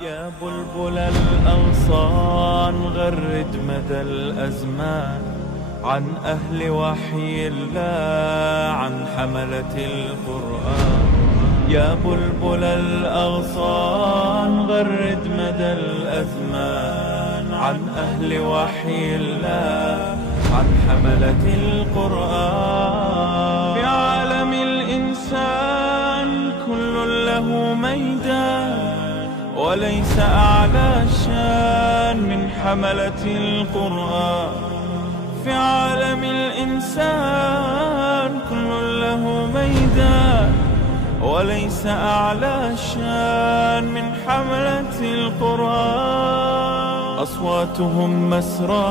يا بلبل الأغصان غرد مدى الأزمان عن أهل وحي الله، عن حملة القرآن. يا بلبل الأغصان غرد مدى الأزمان عن أهل وحي الله، عن حملة القرآن. في عالم الإنسان كل له ميدان، وليس أعلى شان من حملة القرآن. في عالم الإنسان كل له ميدان، وليس أعلى شان من حملة القرآن. أصواتهم مسرى،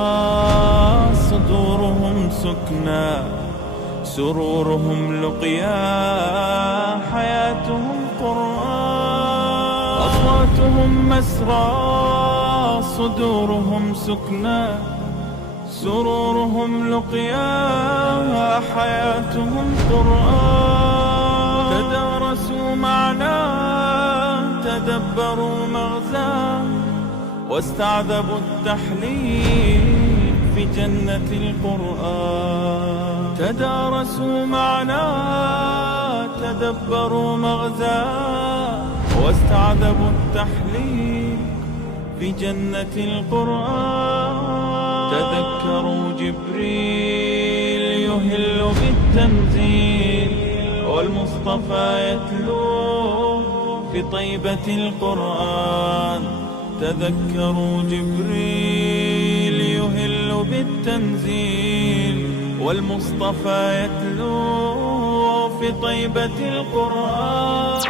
صدورهم سكنى، سرورهم لقيا، حياتهم قرآن. أصواتهم مسرى، صدورهم سكنى، سرورهم لقيا، حياتهم قرآن. تدارسوا معناه، تدبروا مغزاه، واستعذبوا التحليل في جنة القرآن. تدارسوا معناه، تدبروا مغزاه، واستعذبوا التحليل في جنة القرآن. تذكروا جبريل يهل بالتنزيل، والمصطفى يتلو في طيبة القرآن. تذكروا جبريل يهل بالتنزيل، والمصطفى يتلو في طيبة القرآن.